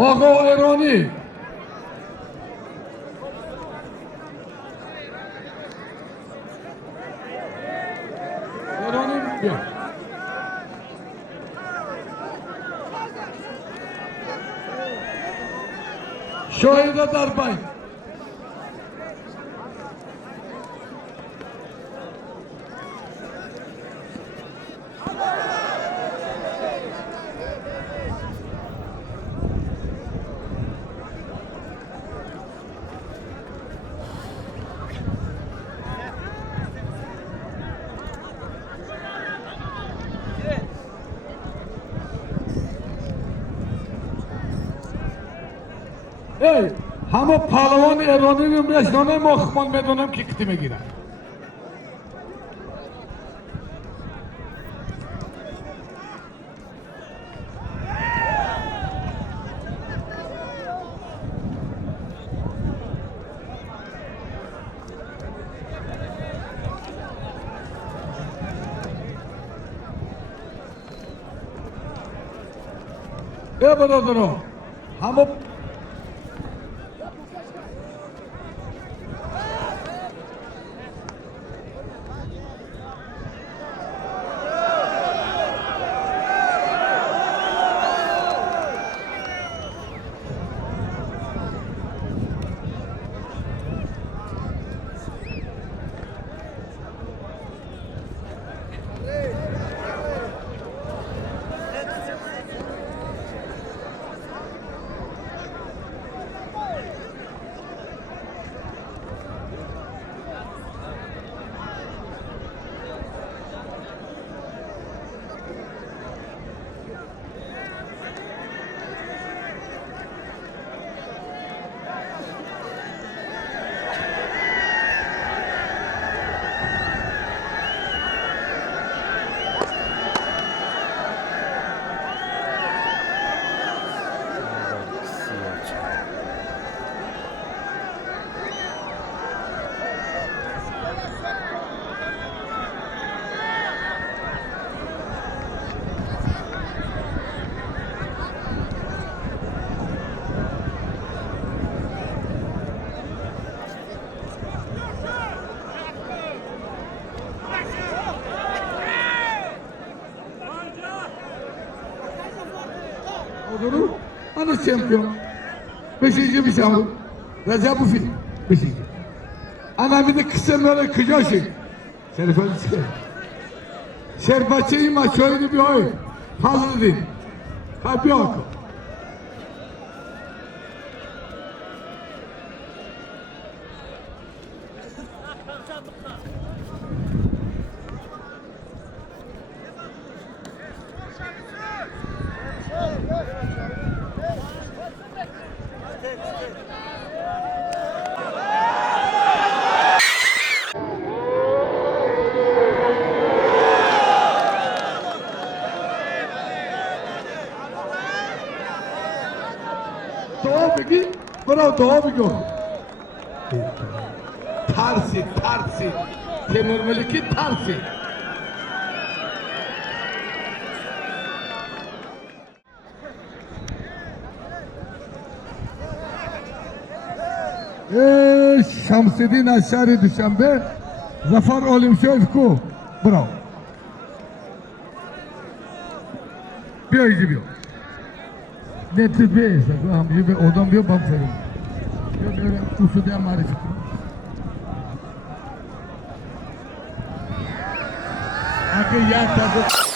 آقا ایرانی بیا شاهده در پای ای همه پهلوان ایرانی نمیشنانه ما خمان میدونم که کتی میگیرن ای برادران همه Ana şampiyon. Beşinci bir şampiyon. Recep Ufil. Beşinci. Ana bir de kısa böyle kıcaşı. Şerifeli çıkar. Şerbaçeyi maçoydu bir oy. Fazla değil. Ha bir oku. دعا بگی برو دعا بگو ترسی تیمور ملکی ترسی شمس‌الدین از شهر دوشنبه ظفر عالمشاهی کو برو بیا ایجی بیا Netli bir hamdi odan bir bak verin. Böyle usulde marifet. Akı yer tadı.